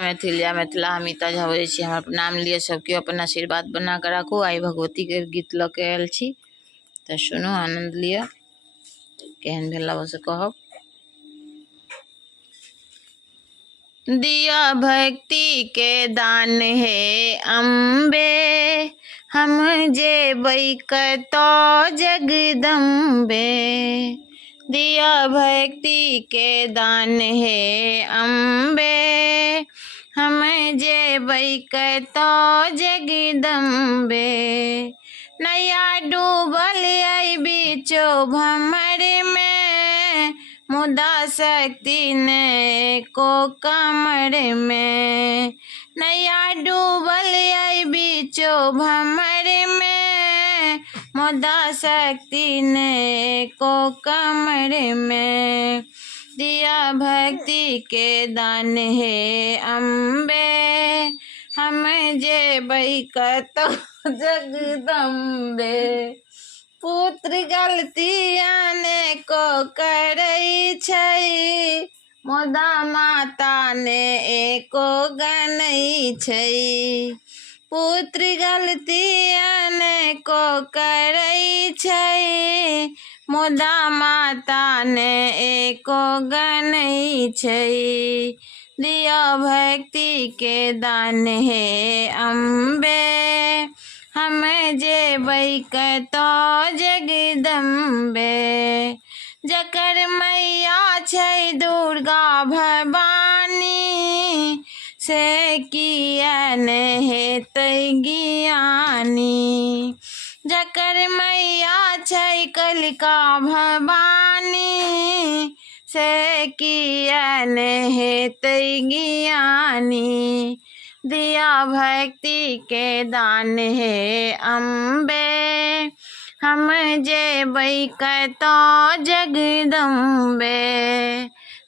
मैथिलिया मिथिला हमिता झा बजै छी। हमर नाम लिए सब केओ अपन आशीर्वाद बना के राखू। आई भगवती के गीत ल के आयल छी तऽ सुनू, आनंद लिअ। केहन भेला से कहब। दिया भक्ति के दान हे अम्बे, हम जेबै कतौ जगदम्बे। दिया भक्ति के दान हे अम्बे, हम जेबै कतौ जगदम्बे। नैया डूबल अइ बीचो भंवर में, मुदा शक्ति ने को कमर में। नैया डूबल अइ बीचो भंवर में, मुदा शक्ति ने को कमर में। दिया भक्ति के दान हे अम्बे, हम जेबै कतौ जगदम्बे। पुत्र गलती अनेको करै छै, मुदा माता ने एको गनै छै। पुत्र गलती अनेको करै छै, मुदा माता ने एको गनै छै। दिया भक्ति के दान हे अम्बे, हम जेबै कतौ जगदम्बे। जकर मैया छै दुर्गा भवानी, से किया ने हेतै ज्ञानी। जकर मैया छै कलिका भवानी, से किया ने हेतै ज्ञानी। दिया भक्ति के दान हे अम्बे, हम जेबै कतौ जगदम्बे।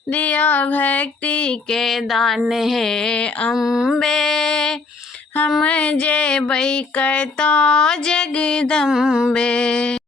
दिया भक्ति के दान हे अम्बे, हम जेबै कतौ जगदम्बे।